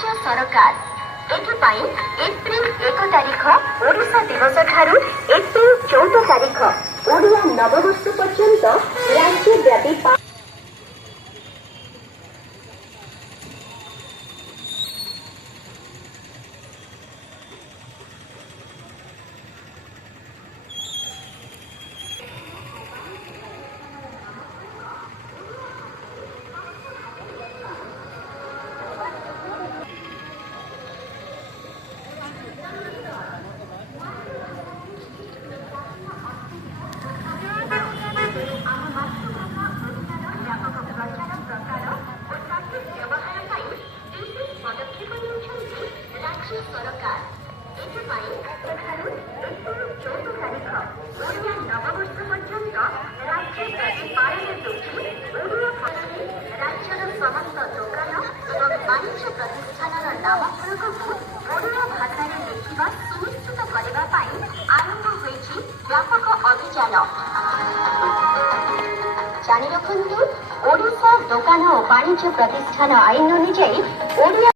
राज्य सरकार एथिपाई एप्रिल 1 तारिख ओडिशा दिवस ठारू एप्रिल 14 तारिख ओडिया नववर्ष पर्यंत राज्यव्यापी व्यापक अभियान जानी रखु ओडिशा दुकान और वाणिज्य प्रतिष्ठान आईन अनुଯାयी ओडिया